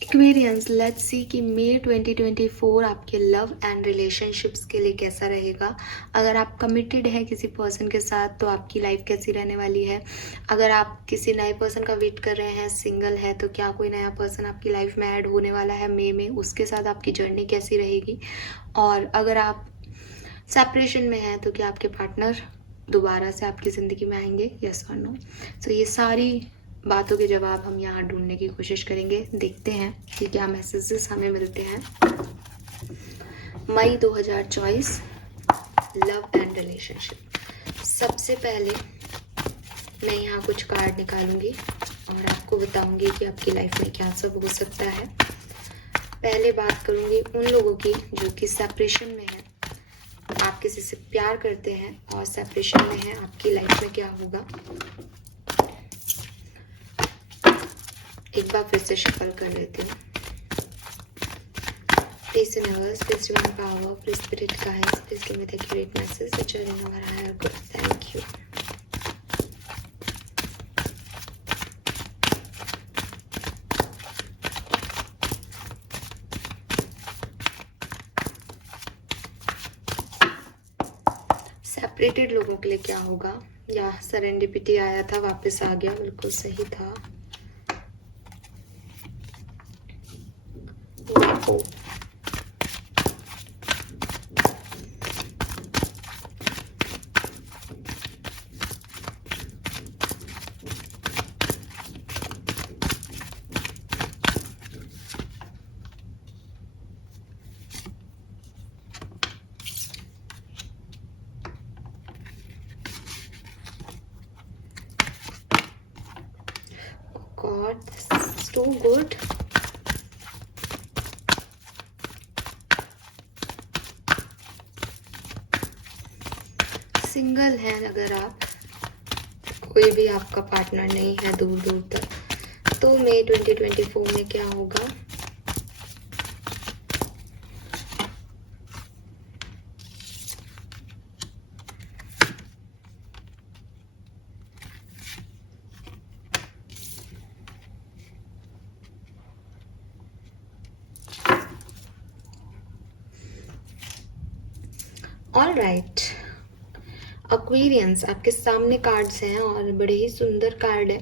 Aquarians, let's see कि मई 2024 आपके love and relationships के लिए कैसा रहेगा। अगर आप कमिटेड हैं किसी पर्सन के साथ तो आपकी लाइफ कैसी रहने वाली है। अगर आप किसी नए पर्सन का वेट कर रहे हैं, सिंगल है, तो क्या कोई नया पर्सन आपकी लाइफ में ऐड होने वाला है मई में, उसके साथ आपकी जर्नी कैसी रहेगी। और अगर आप सेपरेशन में हैं तो क्या आपके पार्टनर दोबारा से आपकी ज़िंदगी में आएंगे, यस और नो। सो ये सारी बातों के जवाब हम यहाँ ढूंढने की कोशिश करेंगे। देखते हैं कि क्या मैसेजेस हमें मिलते हैं। मई 2024, लव एंड रिलेशनशिप। सबसे पहले मैं यहाँ कुछ कार्ड निकालूंगी और आपको बताऊंगी कि आपकी लाइफ में क्या सब हो सकता है। पहले बात करूंगी उन लोगों की जो कि सेपरेशन में है, आप किसी से प्यार करते हैं और सेपरेशन में है, आपकी लाइफ में क्या होगा। एक बार फिर से शफल कर लेती हूँ। Please universe, please divine power, please spirit guides, please give me the accurate message which I know I have good. Thank you. Separated लोगों के लिए क्या होगा, या सरेंडिपिटी आया था वापस आ गया, बिल्कुल सही था। God, this is so good. Single हैं अगर आप, कोई भी आपका पार्टनर नहीं है दूर दूर तक, तो मई 2024 में क्या होगा। ऑलराइट, एक्वेरियंस आपके सामने कार्ड्स हैं और बड़े ही सुंदर कार्ड है।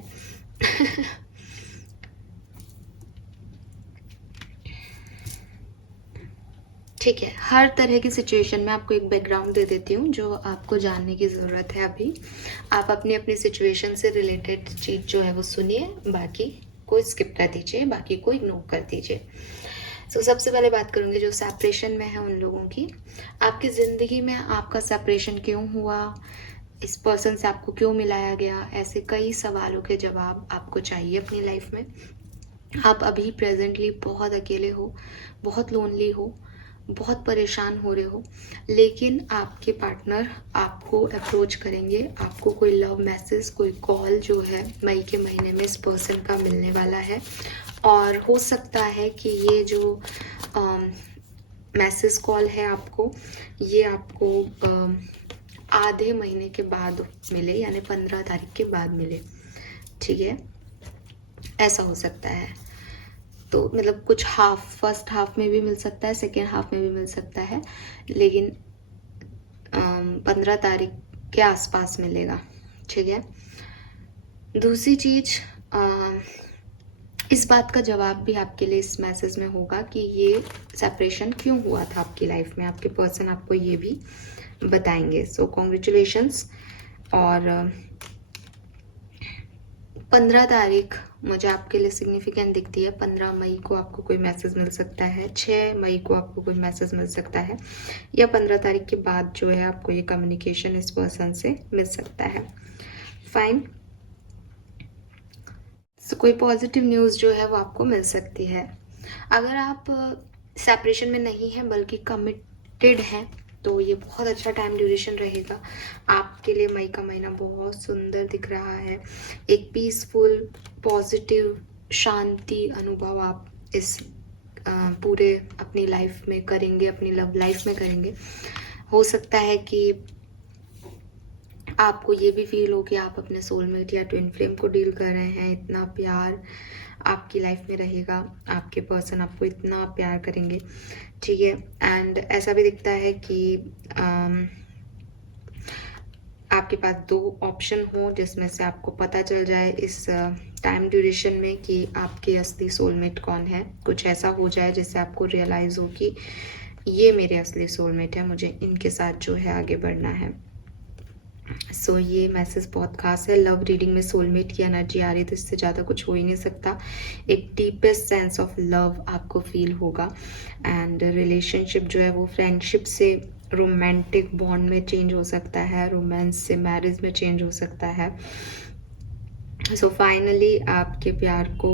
ठीक है, हर तरह की सिचुएशन में आपको एक बैकग्राउंड दे देती हूँ जो आपको जानने की ज़रूरत है। अभी आप अपनी अपनी सिचुएशन से रिलेटेड चीज़ जो है वो सुनिए, बाकी कोई स्किप कर दीजिए, बाकी को इग्नोर कर दीजिए। सबसे पहले बात करूँगी जो सेपरेशन में है उन लोगों की। आपकी ज़िंदगी में आपका सेपरेशन क्यों हुआ, इस पर्सन से आपको क्यों मिलाया गया, ऐसे कई सवालों के जवाब आपको चाहिए अपनी लाइफ में। आप अभी प्रेजेंटली बहुत अकेले हो, बहुत लोनली हो, बहुत परेशान हो रहे हो, लेकिन आपके पार्टनर आपको अप्रोच करेंगे। आपको कोई लव मैसेज, कोई कॉल जो है मई के महीने में इस पर्सन का मिलने वाला है। और हो सकता है कि ये जो मैसेज कॉल है आपको, ये आपको आधे महीने के बाद मिले, यानी 15 तारीख के बाद मिले। ठीक है, ऐसा हो सकता है। तो मतलब कुछ फर्स्ट हाफ में भी मिल सकता है, सेकेंड हाफ में भी मिल सकता है, लेकिन 15 तारीख के आसपास मिलेगा। ठीक है, दूसरी चीज, इस बात का जवाब भी आपके लिए इस मैसेज में होगा कि ये सेपरेशन क्यों हुआ था आपकी लाइफ में। आपके पर्सन आपको ये भी बताएंगे। सो कॉन्ग्रेचुलेशंस। और 15 तारीख मुझे आपके लिए सिग्निफिकेंट दिखती है। 15 मई को आपको कोई मैसेज मिल सकता है, 6 मई को आपको कोई मैसेज मिल सकता है, या 15 तारीख के बाद जो है आपको ये कम्युनिकेशन इस पर्सन से मिल सकता है। फाइन। तो कोई पॉजिटिव न्यूज़ जो है वो आपको मिल सकती है। अगर आप सेपरेशन में नहीं हैं बल्कि कमिटेड हैं तो ये बहुत अच्छा टाइम ड्यूरेशन रहेगा आपके लिए। मई का महीना बहुत सुंदर दिख रहा है। एक पीसफुल, पॉजिटिव, शांति अनुभव आप इस पूरे अपनी लाइफ में करेंगे, अपनी लव लाइफ में करेंगे। हो सकता है कि आपको ये भी फील हो कि आप अपने सोलमेट या ट्विन फ्लेम को डील कर रहे हैं। इतना प्यार आपकी लाइफ में रहेगा, आपके पर्सन आपको इतना प्यार करेंगे, ठीक है। एंड ऐसा भी दिखता है कि आपके पास 2 ऑप्शन हो जिसमें से आपको पता चल जाए इस टाइम ड्यूरेशन में कि आपके असली सोलमेट कौन है। कुछ ऐसा हो जाए जिससे आपको रियलाइज़ हो कि ये मेरे असली सोलमेट है, मुझे इनके साथ जो है आगे बढ़ना है। सो ये मैसेज बहुत खास है। लव रीडिंग में सोलमेट की एनर्जी आ रही है तो इससे ज़्यादा कुछ हो ही नहीं सकता। एक डीपेस्ट सेंस ऑफ लव आपको फील होगा एंड रिलेशनशिप जो है वो फ्रेंडशिप से रोमांटिक बॉन्ड में चेंज हो सकता है, रोमांस से मैरिज में चेंज हो सकता है। सो फाइनली आपके प्यार को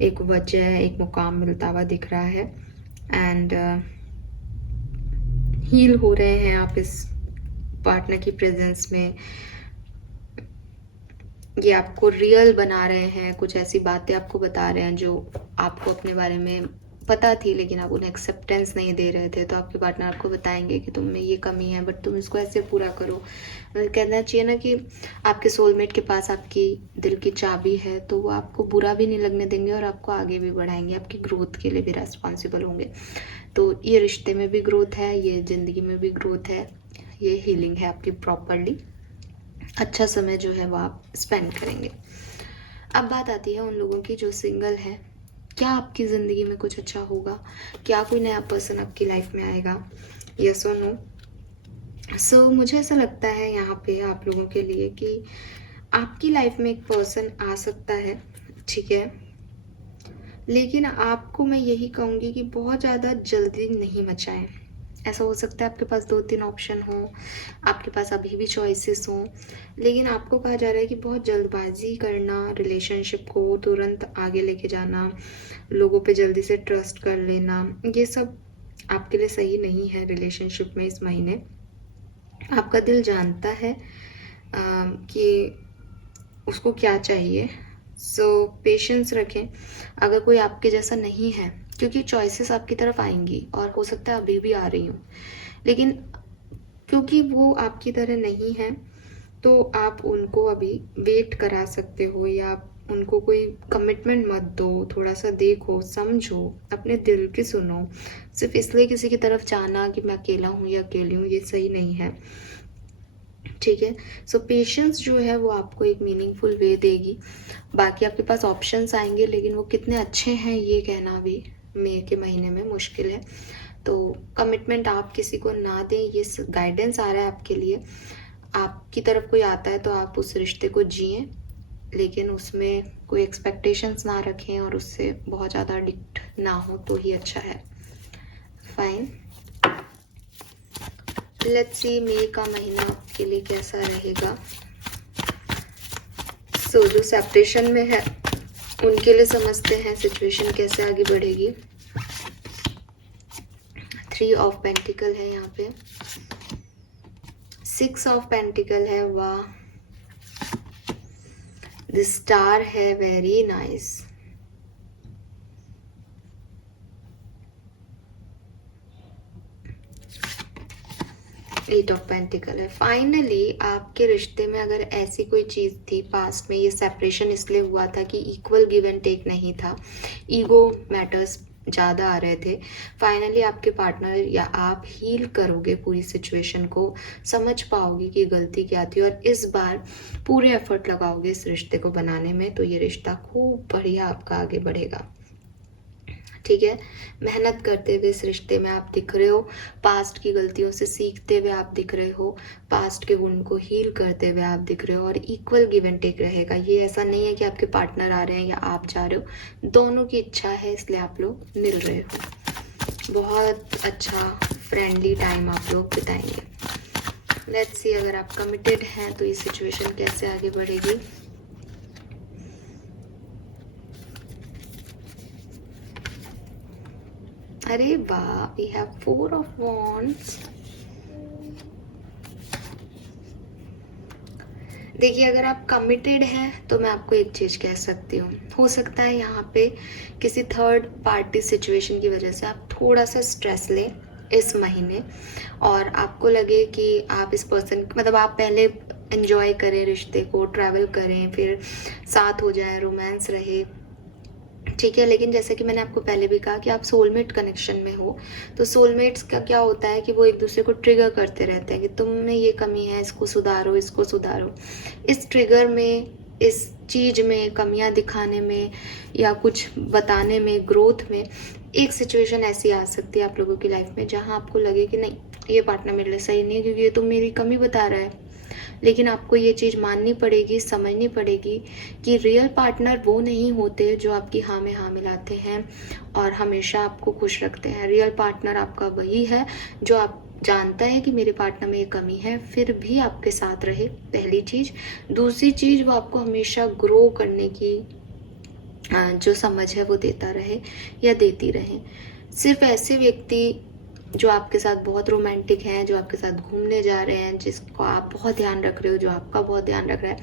एक वजह, एक मुकाम मिलता हुआ दिख रहा है एंड हील हो रहे हैं आप इस पार्टनर की प्रेजेंस में। ये आपको रियल बना रहे हैं, कुछ ऐसी बातें आपको बता रहे हैं जो आपको अपने बारे में पता थी लेकिन आप उन्हें एक्सेप्टेंस नहीं दे रहे थे। तो आपके पार्टनर आपको बताएंगे कि तुम में ये कमी है बट तुम इसको ऐसे पूरा करो। कहना चाहिए ना कि आपके सोलमेट के पास आपकी दिल की चाबी है तो वो आपको बुरा भी नहीं लगने देंगे और आपको आगे भी बढ़ाएंगे, आपकी ग्रोथ के लिए भी रेस्पॉन्सिबल होंगे। तो ये रिश्ते में भी ग्रोथ है, ये ज़िंदगी में भी ग्रोथ है, ये हीलिंग है आपकी प्रॉपरली। अच्छा समय जो है वो आप स्पेंड करेंगे। अब बात आती है उन लोगों की जो सिंगल है। क्या आपकी ज़िंदगी में कुछ अच्छा होगा? क्या कोई नया पर्सन आपकी लाइफ में आएगा? यस और नो? सो मुझे ऐसा लगता है यहाँ पे आप लोगों के लिए कि आपकी लाइफ में एक पर्सन आ सकता है, ठीक है, लेकिन आपको मैं यही कहूँगी कि बहुत ज़्यादा जल्दी नहीं मचाएं। ऐसा हो सकता है आपके पास 2-3 ऑप्शन हो, आपके पास अभी भी चॉइसेस हों, लेकिन आपको कहा जा रहा है कि बहुत जल्दबाजी करना, रिलेशनशिप को तुरंत आगे लेके जाना, लोगों पे जल्दी से ट्रस्ट कर लेना, ये सब आपके लिए सही नहीं है रिलेशनशिप में इस महीने। आपका दिल जानता है कि उसको क्या चाहिए। सो पेशेंस रखें। अगर कोई आपके जैसा नहीं है, क्योंकि चॉइसेस आपकी तरफ आएंगी और हो सकता है अभी भी आ रही हूँ, लेकिन क्योंकि वो आपकी तरह नहीं है तो आप उनको अभी वेट करा सकते हो या उनको कोई कमिटमेंट मत दो। थोड़ा सा देखो, समझो, अपने दिल की सुनो। सिर्फ इसलिए किसी की तरफ जाना कि मैं अकेला हूँ या अकेली हूँ, ये सही नहीं है, ठीक है। सो पेशेंस जो है वो आपको एक मीनिंगफुल वे देगी। बाकी आपके पास ऑप्शंस आएंगे लेकिन वो कितने अच्छे हैं ये कहना भी मई के महीने में मुश्किल है। तो कमिटमेंट आप किसी को ना दें, ये गाइडेंस आ रहा है आपके लिए। आपकी तरफ कोई आता है तो आप उस रिश्ते को जिएं, लेकिन उसमें कोई एक्सपेक्टेशंस ना रखें और उससे बहुत ज़्यादा एडिक्ट ना हो तो ही अच्छा है। फाइन, लेट्स सी मई का महीना आपके लिए कैसा रहेगा। सो जो सेपरेशन में है उनके लिए समझते हैं सिचुएशन कैसे आगे बढ़ेगी। 3 ऑफ पेंटिकल है यहाँ पे, 6 ऑफ पेंटिकल है, वाह। द स्टार है, वेरी नाइस। 8 ऑफ पेंटिकल है। फाइनली आपके रिश्ते में अगर ऐसी कोई चीज़ थी पास्ट में, ये सेपरेशन इसलिए हुआ था कि इक्वल गिव एंड टेक नहीं था, ईगो मैटर्स ज़्यादा आ रहे थे। फाइनली आपके पार्टनर या आप हील करोगे पूरी सिचुएशन को, समझ पाओगे कि गलती क्या थी और इस बार पूरे एफर्ट लगाओगे इस रिश्ते को बनाने में, तो ये रिश्ता खूब बढ़िया आपका आगे बढ़ेगा, ठीक है। मेहनत करते हुए इस रिश्ते में आप दिख रहे हो, पास्ट की गलतियों से सीखते हुए आप दिख रहे हो, पास्ट के गुण को हील करते हुए आप दिख रहे हो और इक्वल गिव एंड टेक रहेगा। ये ऐसा नहीं है कि आपके पार्टनर आ रहे हैं या आप जा रहे हो, दोनों की इच्छा है इसलिए आप लोग मिल रहे हो। बहुत अच्छा फ्रेंडली टाइम आप लोग बिताएंगे। लेट्स सी अगर आप कमिटेड हैं तो ये सिचुएशन कैसे आगे बढ़ेगी। अरे वाह, वी हैव 4 ऑफ वॉन्ड्स। देखिए अगर आप कमिटेड हैं तो मैं आपको एक चीज़ कह सकती हूँ, हो सकता है यहाँ पे किसी थर्ड पार्टी सिचुएशन की वजह से आप थोड़ा सा स्ट्रेस लें इस महीने और आपको लगे कि आप इस पर्सन, मतलब आप पहले एंजॉय करें रिश्ते को, ट्रैवल करें, फिर साथ हो जाए, रोमांस रहे, ठीक है। लेकिन जैसे कि मैंने आपको पहले भी कहा कि आप सोलमेट कनेक्शन में हो, तो सोलमेट्स का क्या होता है कि वो एक दूसरे को ट्रिगर करते रहते हैं कि तुम में ये कमी है, इसको सुधारो, इसको सुधारो। इस ट्रिगर में, इस चीज़ में, कमियां दिखाने में या कुछ बताने में, ग्रोथ में, एक सिचुएशन ऐसी आ सकती है आप लोगों की लाइफ में जहाँ आपको लगे कि नहीं, ये पार्टनर मेरे लिए सही नहीं है क्योंकि ये तो मेरी कमी बता रहा है। लेकिन आपको ये चीज़ माननी पड़ेगी, समझनी पड़ेगी कि रियल पार्टनर वो नहीं होते जो आपकी हाँ में हाँ मिलाते हैं और हमेशा आपको खुश रखते हैं। रियल पार्टनर आपका वही है जो आप जानता है कि मेरे पार्टनर में ये कमी है, फिर भी आपके साथ रहे, पहली चीज़। दूसरी चीज़, वो आपको हमेशा ग्रो करने की जो समझ है वो देता रहे या देती रहे। सिर्फ ऐसे व्यक्ति जो आपके साथ बहुत रोमांटिक हैं, जो आपके साथ घूमने जा रहे हैं, जिसको आप बहुत ध्यान रख रहे हो, जो आपका बहुत ध्यान रख रहा है,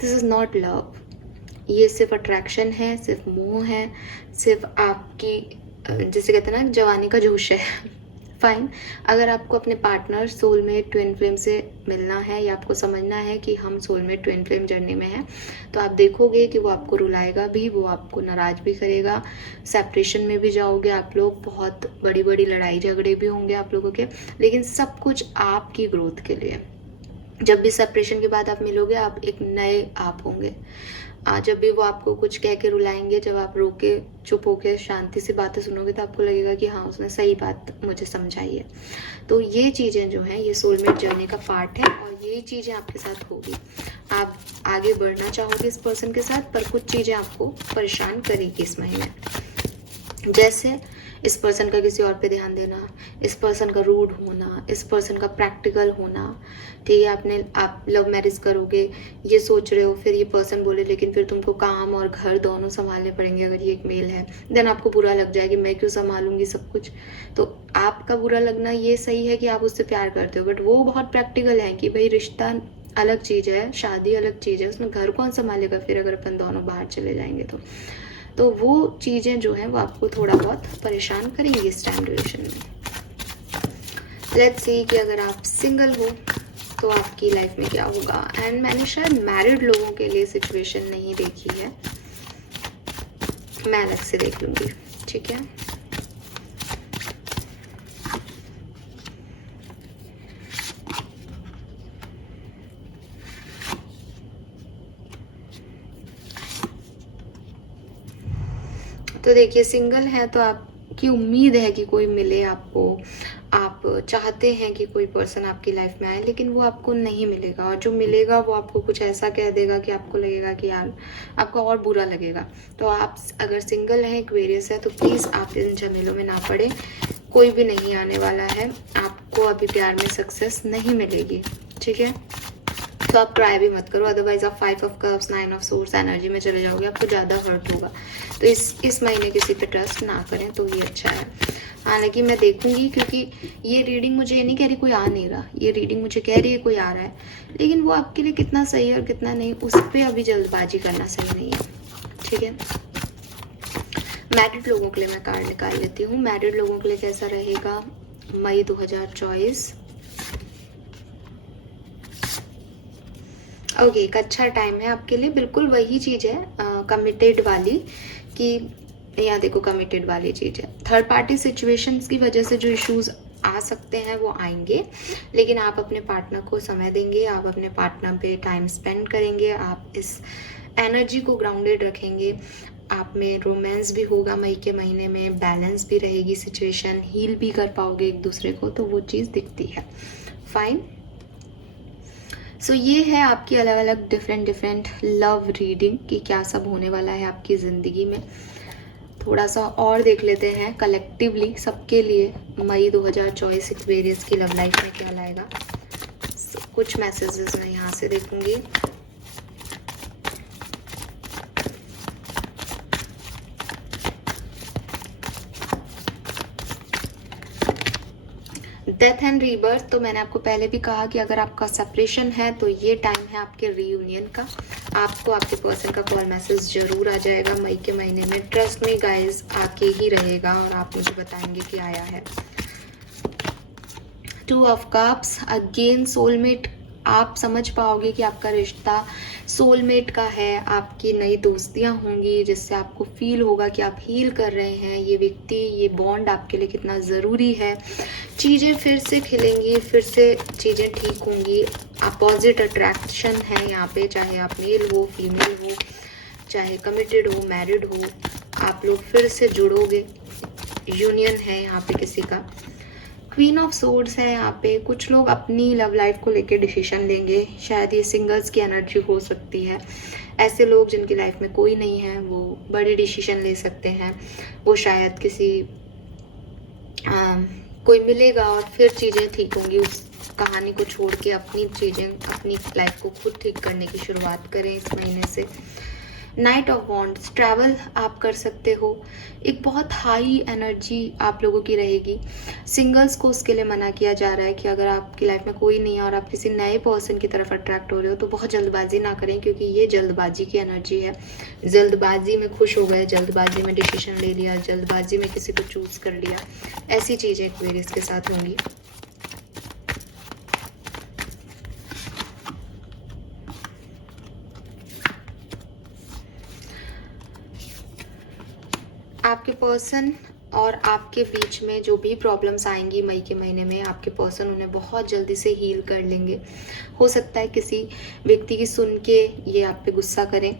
दिस इज़ नॉट लव। ये सिर्फ अट्रैक्शन है, सिर्फ मोह है, सिर्फ आपकी जिसे कहते हैं ना जवानी का जोश है। फाइन। अगर आपको अपने पार्टनर, सोलमेट, ट्विन फ्लेम से मिलना है या आपको समझना है कि हम सोलमेट ट्विन फ्लेम जर्नी में हैं, तो आप देखोगे कि वो आपको रुलाएगा भी, वो आपको नाराज भी करेगा, सेपरेशन में भी जाओगे आप लोग, बहुत बड़ी बड़ी लड़ाई झगड़े भी होंगे आप लोगों के, लेकिन सब कुछ आपकी ग्रोथ के लिए। जब भी सेपरेशन के बाद आप मिलोगे, आप एक नए आप होंगे। जब भी वो आपको कुछ कह के रुलाएंगे, जब आप रो के चुप होके शांति से बातें सुनोगे, तो आपको लगेगा कि हाँ, उसने सही बात मुझे समझाई है। तो ये चीज़ें जो हैं, ये सोलमेट जर्नी का पार्ट है और ये चीज़ें आपके साथ होगी। आप आगे बढ़ना चाहोगे इस पर्सन के साथ, पर कुछ चीज़ें आपको परेशान करेगी इस महीने। जैसे इस पर्सन का किसी और पे ध्यान देना, इस पर्सन का रूड होना, इस पर्सन का प्रैक्टिकल होना। ठीक है, आप लव मैरिज करोगे, ये सोच रहे हो, फिर ये पर्सन बोले लेकिन फिर तुमको काम और घर दोनों संभालने पड़ेंगे अगर ये एक मेल है, देन आपको बुरा लग जाएगी, मैं क्यों संभालूंगी सब कुछ। तो आपका बुरा लगना ये सही है कि आप उससे प्यार करते हो, बट वो बहुत प्रैक्टिकल है कि भाई रिश्ता अलग चीज़ है, शादी अलग चीज़ है, उसमें घर कौन संभालेगा फिर अगर अपन दोनों बाहर चले जाएंगे तो वो चीज़ें जो हैं वो आपको थोड़ा बहुत परेशान करेंगी इस टाइम ड्यूरेशन में। लेट्स सी कि अगर आप सिंगल हो तो आपकी लाइफ में क्या होगा। एंड मैंने शायद मैरिड लोगों के लिए सिचुएशन नहीं देखी है, मैं अलग से देख लूँगी। ठीक है, तो देखिए सिंगल है तो आपकी उम्मीद है कि कोई मिले आपको, आप चाहते हैं कि कोई पर्सन आपकी लाइफ में आए, लेकिन वो आपको नहीं मिलेगा, और जो मिलेगा वो आपको कुछ ऐसा कह देगा कि आपको लगेगा कि यार आपको और बुरा लगेगा। तो आप अगर सिंगल हैं, एक्वेरियस है, तो प्लीज़ आप इन झमेलों में ना पड़े, कोई भी नहीं आने वाला है, आपको अभी प्यार में सक्सेस नहीं मिलेगी। ठीक है, तो आप ट्राई भी मत करो, अदरवाइज आप 5 of cups, 9 of source energy में चले जाओगे, आपको ज़्यादा हर्ट होगा। तो इस महीने किसी पे ट्रस्ट ना करें तो ये अच्छा है। हालांकि मैं देखूंगी, क्योंकि ये रीडिंग मुझे ये नहीं कह रही कोई आ नहीं रहा, ये रीडिंग मुझे कह रही है कोई आ रहा है, लेकिन वो आपके लिए कितना सही है और कितना नहीं, उस पर अभी जल्दबाजी करना सही नहीं है। ठीक है, मैरिड लोगों के लिए मैं कार्ड निकाल लेती हूँ। मैरिड लोगों के लिए कैसा रहेगा मई 2024। ओके, एक अच्छा टाइम है आपके लिए, बिल्कुल वही चीज़ है कमिटेड वाली, कि यहाँ देखो कमिटेड वाली चीज़ है। थर्ड पार्टी सिचुएशंस की वजह से जो इश्यूज आ सकते हैं वो आएंगे, लेकिन आप अपने पार्टनर को समय देंगे, आप अपने पार्टनर पे टाइम स्पेंड करेंगे, आप इस एनर्जी को ग्राउंडेड रखेंगे, आप में रोमांस भी होगा मई के महीने में, बैलेंस भी रहेगी सिचुएशन, हील भी कर पाओगे एक दूसरे को, तो वो चीज़ दिखती है। फाइन। सो ये है आपकी अलग अलग डिफरेंट लव रीडिंग कि क्या सब होने वाला है आपकी ज़िंदगी में। थोड़ा सा और देख लेते हैं कलेक्टिवली सबके लिए मई 2024 एक्वेरियस की लव लाइफ में क्या लाएगा। कुछ मैसेजेस मैं यहाँ से देखूंगी। डेथ एंड रीबर्थ, तो मैंने आपको पहले भी कहा कि अगर आपका सेपरेशन है तो ये टाइम है आपके रीयूनियन का। आपको आपके पर्सन का कॉल मैसेज जरूर आ जाएगा मई के महीने में, ट्रस्ट में गाइस आके ही रहेगा और आप मुझे बताएंगे कि आया है। 2 ऑफ कप्स, अगेन सोलमेट आप समझ पाओगे कि आपका रिश्ता सोलमेट का है, आपकी नई दोस्तियां होंगी जिससे आपको फील होगा कि आप हील कर रहे हैं, ये व्यक्ति, ये बॉन्ड आपके लिए कितना ज़रूरी है। चीज़ें फिर से खिलेंगी, फिर से चीज़ें ठीक होंगी। अपोजिट अट्रैक्शन है यहाँ पे, चाहे आप मेल हो, फीमेल हो, चाहे कमिटेड हो, मैरिड हो, आप लोग फिर से जुड़ोगे। यूनियन है यहाँ पे किसी का। क्वीन ऑफ सोर्ड्स है यहाँ पे। कुछ लोग अपनी लव लाइफ को लेके डिसीजन लेंगे, शायद ये सिंगल्स की एनर्जी हो सकती है। ऐसे लोग जिनकी लाइफ में कोई नहीं है वो बड़े डिसीजन ले सकते हैं। वो शायद किसी कोई मिलेगा और फिर चीज़ें ठीक होंगी। उस कहानी को छोड़ के अपनी चीज़ें, अपनी लाइफ को खुद ठीक करने की शुरुआत करें इस महीने से। नाइट ऑफ वॉन्ड्स, ट्रैवल आप कर सकते हो। एक बहुत हाई एनर्जी आप लोगों की रहेगी। सिंगल्स को उसके लिए मना किया जा रहा है कि अगर आपकी लाइफ में कोई नहीं है और आप किसी नए पर्सन की तरफ अट्रैक्ट हो रहे हो तो बहुत जल्दबाजी ना करें, क्योंकि ये जल्दबाजी की एनर्जी है। जल्दबाजी में खुश हो गए, जल्दबाजी में डिसीजन ले लिया, जल्दबाजी में किसी को चूज कर लिया, ऐसी चीज़ें एक्वेरियस के साथ होंगी। आपके पर्सन और आपके बीच में जो भी प्रॉब्लम्स आएंगी मई के महीने में, आपके पर्सन उन्हें बहुत जल्दी से हील कर लेंगे। हो सकता है किसी व्यक्ति की सुन के ये आप पे गुस्सा करें,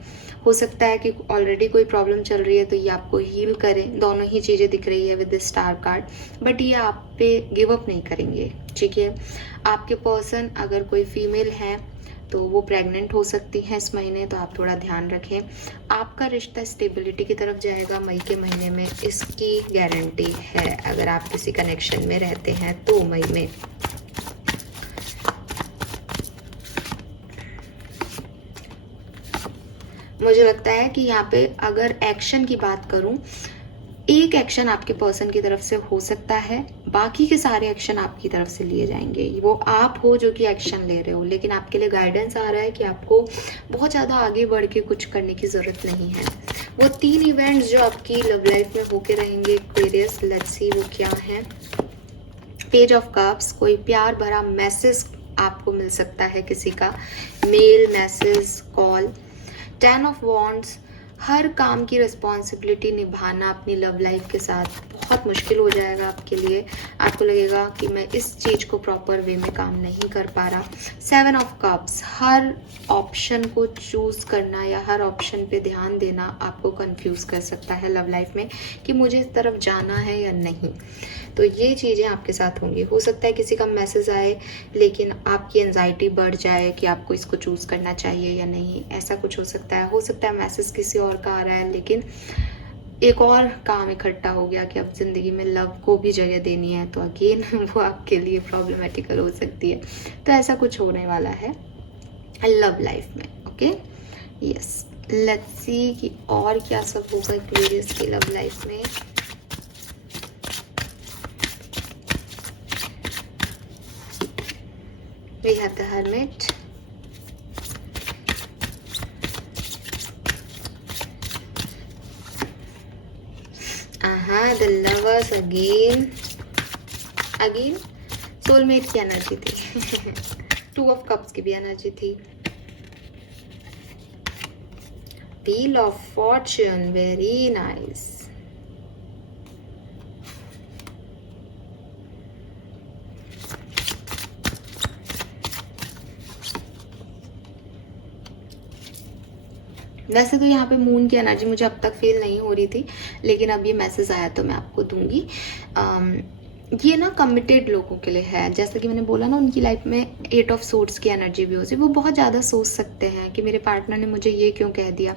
हो सकता है कि ऑलरेडी कोई प्रॉब्लम चल रही है तो ये आपको हील करें। दोनों ही चीज़ें दिख रही है with the star card, but ये आप पे गिव अप नहीं करेंगे, ठीक है। आपके पर्सन अगर कोई फीमेल है तो वो प्रेग्नेंट हो सकती हैं इस महीने, तो आप थोड़ा ध्यान रखें। आपका रिश्ता स्टेबिलिटी की तरफ जाएगा मई के महीने में, इसकी गारंटी है। अगर आप किसी कनेक्शन में रहते हैं तो मई में मुझे लगता है कि यहाँ पे अगर एक्शन की बात करूं, एक एक्शन आपके पर्सन की तरफ से हो सकता है, बाकी के सारे एक्शन आपकी तरफ से लिए जाएंगे। वो आप हो जो कि एक्शन ले रहे हो, लेकिन आपके लिए गाइडेंस आ रहा है कि आपको बहुत ज़्यादा आगे बढ़ के कुछ करने की ज़रूरत नहीं है। वो 3 इवेंट्स जो आपकी लव लाइफ में होके रहेंगे एक्वेरियस, लेट्स सी वो क्या है। पेज ऑफ कप्स, कोई प्यार भरा मैसेज आपको मिल सकता है किसी का, mail, message, call. 10 of wands, हर काम की रिस्पॉन्सिबिलिटी निभाना अपनी लव लाइफ के साथ बहुत मुश्किल हो जाएगा आपके लिए। आपको लगेगा कि मैं इस चीज़ को प्रॉपर वे में काम नहीं कर पा रहा। 7 ऑफ कप्स, हर ऑप्शन को चूज करना या हर ऑप्शन पे ध्यान देना आपको कंफ्यूज कर सकता है लव लाइफ में कि मुझे इस तरफ जाना है या नहीं। तो ये चीज़ें आपके साथ होंगी। हो सकता है किसी का मैसेज आए लेकिन आपकी एंजाइटी बढ़ जाए कि आपको इसको चूज़ करना चाहिए या नहीं, ऐसा कुछ हो सकता है। हो सकता है मैसेज किसी और का आ रहा है लेकिन एक और काम इकट्ठा हो गया कि अब ज़िंदगी में लव को भी जगह देनी है, तो अगेन वो आपके लिए प्रॉब्लमेटिकल हो सकती है। तो ऐसा कुछ होने वाला है लव लाइफ में, ओके। यस, लेट्स सी कि और क्या सब होगा एक्वेरियस की लव लाइफ में। We have the Hermit, the Lovers again soulmate की एनर्जी थी। 2 ऑफ कप्स की भी एनर्जी थी। Wheel of Fortune, very nice. वैसे तो यहाँ पे मून की एनर्जी मुझे अब तक फील नहीं हो रही थी, लेकिन अब ये मैसेज आया तो मैं आपको दूंगी। ये ना कमिटेड लोगों के लिए है। जैसा कि मैंने बोला ना, उनकी लाइफ में 8 ऑफ सोर्ड्स की एनर्जी भी होती है। वो बहुत ज़्यादा सोच सकते हैं कि मेरे पार्टनर ने मुझे ये क्यों कह दिया।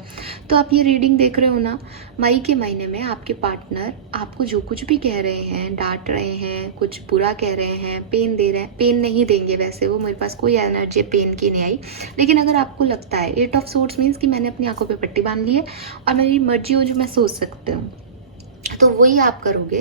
तो आप ये रीडिंग देख रहे हो ना, मई के महीने में आपके पार्टनर आपको जो कुछ भी कह रहे हैं, डांट रहे हैं, कुछ बुरा कह रहे हैं, पेन दे रहे हैं, पेन नहीं देंगे। वैसे वो मेरे पास कोई एनर्जी पेन की नहीं आई, लेकिन अगर आपको लगता है 8 ऑफ सोर्ड्स मीन्स कि मैंने अपनी आंखों पर पट्टी बांध ली है और मेरी मर्जी हो जो मैं सोच सकती हूँ, तो वही आप करोगे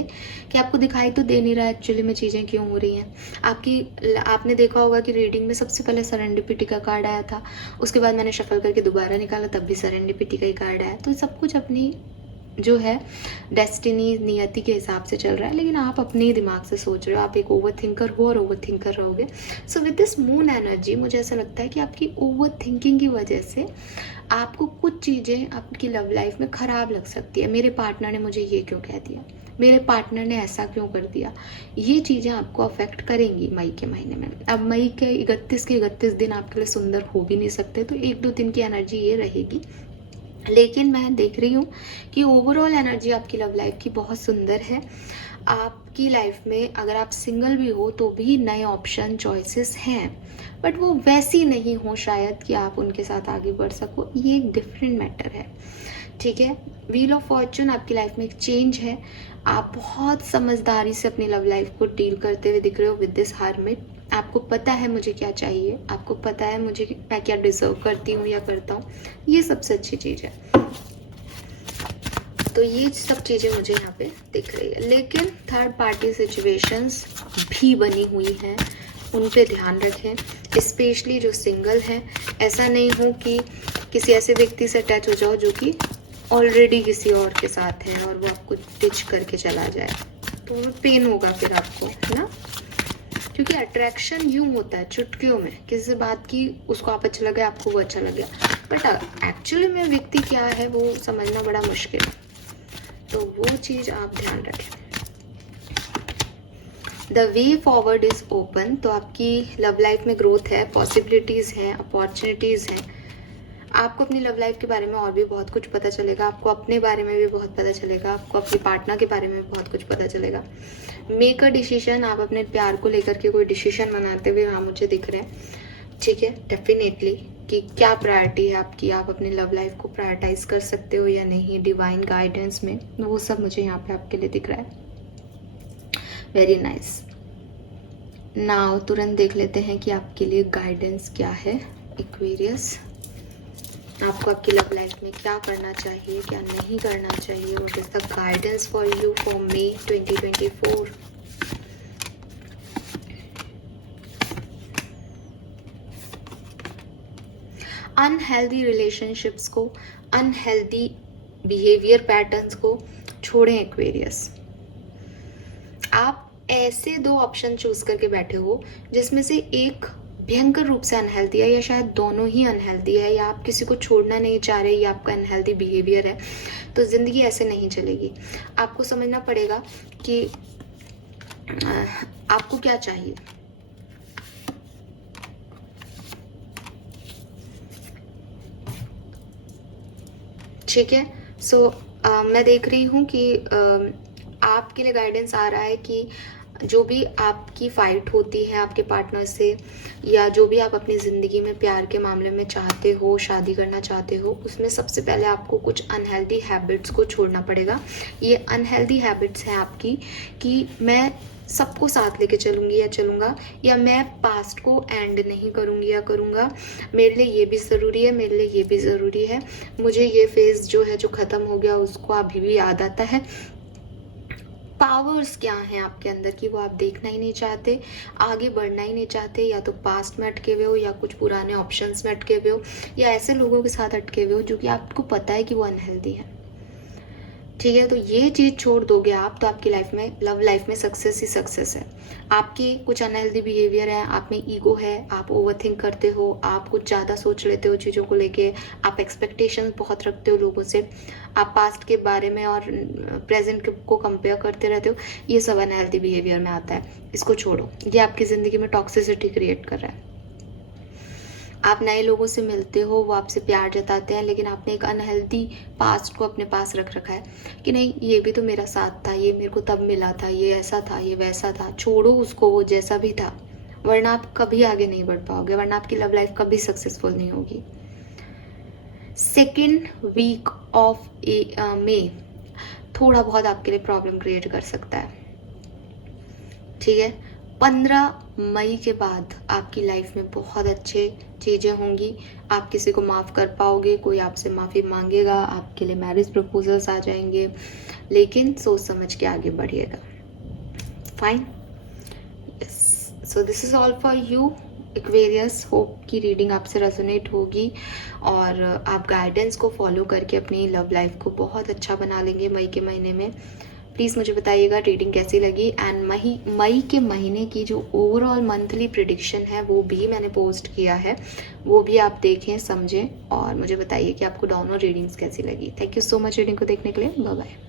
कि आपको दिखाई तो दे नहीं रहा है एक्चुअली में चीज़ें क्यों हो रही हैं। आपने देखा होगा कि रीडिंग में सबसे पहले सेरेंडिपिटी का कार्ड आया था, उसके बाद मैंने शफल करके दोबारा निकाला तब भी सेरेंडिपिटी का ही कार्ड आया। तो सब कुछ अपनी जो है डेस्टिनी, नियति के हिसाब से चल रहा है, लेकिन आप अपने ही दिमाग से सोच रहे हो, आप एक ओवर थिंकर हो और ओवर थिंकर रहोगे। So with this moon energy मुझे ऐसा लगता है कि आपकी ओवर थिंकिंग की वजह से आपको कुछ चीज़ें आपकी लव लाइफ में ख़राब लग सकती है। मेरे पार्टनर ने मुझे ये क्यों कह दिया, मेरे पार्टनर ने ऐसा क्यों कर दिया, ये चीज़ें आपको अफेक्ट करेंगी मई के महीने में। अब मई के 31 दिन आपके लिए सुंदर हो भी नहीं सकते, तो 1-2 दिन की एनर्जी ये रहेगी। लेकिन मैं देख रही हूँ कि ओवरऑल एनर्जी आपकी लव लाइफ की बहुत सुंदर है। आपकी लाइफ में अगर आप सिंगल भी हो तो भी नए ऑप्शन, चॉइसेस हैं, बट वो वैसी नहीं हो शायद कि आप उनके साथ आगे बढ़ सको। ये एक डिफरेंट मैटर है, ठीक है। व्हील ऑफ फॉर्चून आपकी लाइफ में एक चेंज है। आप बहुत समझदारी से अपनी लव लाइफ को डील करते हुए दिख रहे हो विद दिस हार्मिट। आपको पता है मुझे क्या चाहिए, आपको पता है मुझे मैं क्या डिजर्व करती हूँ या करता हूँ। ये सबसे अच्छी चीज़ है। तो ये सब चीज़ें मुझे यहाँ पे दिख रही है, लेकिन थर्ड पार्टी सिचुएशंस भी बनी हुई हैं, उन पे ध्यान रखें। स्पेशली जो सिंगल है, ऐसा नहीं हो कि किसी ऐसे व्यक्ति से अटैच हो जाओ जो कि ऑलरेडी किसी और के साथ है और वो आपको डिच करके चला जाए, तो पेन होगा फिर आपको, है ना। क्योंकि अट्रैक्शन यूं होता है चुटकियों में, किसी से बात की, उसको आप अच्छा लगे, आपको वो अच्छा लगे, बट एक्चुअली में व्यक्ति क्या है वो समझना बड़ा मुश्किल है। तो वो चीज़ आप ध्यान रखें। The way forward is open. तो आपकी लव लाइफ में ग्रोथ है, पॉसिबिलिटीज़ हैं, अपॉर्चुनिटीज़ हैं। आपको अपनी लव लाइफ के बारे में और भी बहुत कुछ पता चलेगा, आपको अपने बारे में भी बहुत पता चलेगा, आपको अपनी पार्टनर के बारे में भी बहुत कुछ पता चलेगा। मेक अ डिसीजन, आप अपने प्यार को लेकर के कोई डिसीजन बनाते हुए वहाँ मुझे दिख रहे हैं, ठीक है। डेफिनेटली कि क्या प्रायोरिटी है आपकी, आप अपनी लव लाइफ को प्रायोरिटाइज कर सकते हो या नहीं डिवाइन गाइडेंस में, वो सब मुझे यहाँ पे आपके लिए दिख रहा है। Very nice. नाउ तुरंत देख लेते हैं कि आपके लिए गाइडेंस क्या है। एक्वेरियस, आपको आपकी लव लाइफ में क्या करना चाहिए, क्या नहीं करना चाहिए, what is the guidance for you for may 2024। Unhealthy relationships को, अनहेल्दी बिहेवियर पैटर्न्स को छोड़ें एक्वेरियस। आप ऐसे 2 ऑप्शन चूज करके बैठे हो जिसमें से एक भयंकर रूप से अनहेल्दी है, या शायद दोनों ही अनहेल्दी है, या आप किसी को छोड़ना नहीं चाह रहे, या आपका अनहेल्दी बिहेवियर है। तो ज़िंदगी ऐसे नहीं चलेगी। आपको समझना पड़ेगा कि आपको क्या चाहिए। ठीक है। सो मैं देख रही हूँ कि आपके लिए गाइडेंस आ रहा है कि जो भी आपकी फाइट होती है आपके पार्टनर से, या जो भी आप अपनी ज़िंदगी में प्यार के मामले में चाहते हो, शादी करना चाहते हो, उसमें सबसे पहले आपको कुछ अनहेल्दी हैबिट्स को छोड़ना पड़ेगा। ये अनहेल्दी हैबिट्स हैं आपकी कि मैं सबको साथ लेके चलूँगी या चलूँगा, या मैं पास्ट को एंड नहीं करूँगी या करूँगा, मेरे लिए ये भी ज़रूरी है, मेरे लिए ये भी ज़रूरी है, मुझे ये फेज़ जो है जो ख़त्म हो गया उसको अभी भी याद आता है। पावर्स क्या हैं आपके अंदर कि वो आप देखना ही नहीं चाहते, आगे बढ़ना ही नहीं चाहते, या तो पास्ट में अटके हुए हो, या कुछ पुराने ऑप्शंस में अटके हुए हो, या ऐसे लोगों के साथ अटके हुए हो जो कि आपको पता है कि वो अनहेल्दी है। ठीक है। तो ये चीज़ छोड़ दोगे आप तो आपकी लाइफ में, लव लाइफ में सक्सेस ही सक्सेस है। आपके कुछ अनहेल्दी बिहेवियर है, आप में ईगो है, आप ओवरथिंक करते हो, आप कुछ ज़्यादा सोच लेते हो चीज़ों को लेके, आप एक्सपेक्टेशंस बहुत रखते हो लोगों से, आप पास्ट के बारे में और प्रेजेंट को कंपेयर करते रहते हो। ये सब अनहेल्दी बिहेवियर में आता है, इसको छोड़ो। ये आपकी ज़िंदगी में टॉक्सिसिटी क्रिएट कर रहा है। आप नए लोगों से मिलते हो, वो आपसे प्यार जताते हैं, लेकिन आपने एक अनहेल्दी पास्ट को अपने पास रख रखा है कि नहीं ये भी तो मेरा साथ था, ये मेरे को तब मिला था, ये ऐसा था, ये वैसा था। छोड़ो उसको, वो जैसा भी था, वरना आप कभी आगे नहीं बढ़ पाओगे, वरना आपकी लव लाइफ कभी सक्सेसफुल नहीं होगी। 2nd वीक ऑफ मे थोड़ा बहुत आपके लिए प्रॉब्लम क्रिएट कर सकता है, ठीक है। 15 मई के बाद आपकी लाइफ में बहुत अच्छे चीज़ें होंगी, आप किसी को माफ़ कर पाओगे, कोई आपसे माफ़ी मांगेगा, आपके लिए मैरिज प्रपोजल्स आ जाएंगे, लेकिन सोच समझ के आगे बढ़िएगा। Fine. Yes, so this is all for you Aquarius, hope की रीडिंग आपसे रेजोनेट होगी और आप गाइडेंस को फॉलो करके अपनी लव लाइफ को बहुत अच्छा बना लेंगे मई के महीने में। प्लीज़ मुझे बताइएगा रीडिंग कैसी लगी। एंड मई के महीने की जो ओवरऑल मंथली प्रिडिक्शन है वो भी मैंने पोस्ट किया है, वो भी आप देखें समझें और मुझे बताइए कि आपको दोनों रीडिंग्स कैसी लगी। Thank you so much reading को देखने के लिए। Bye bye.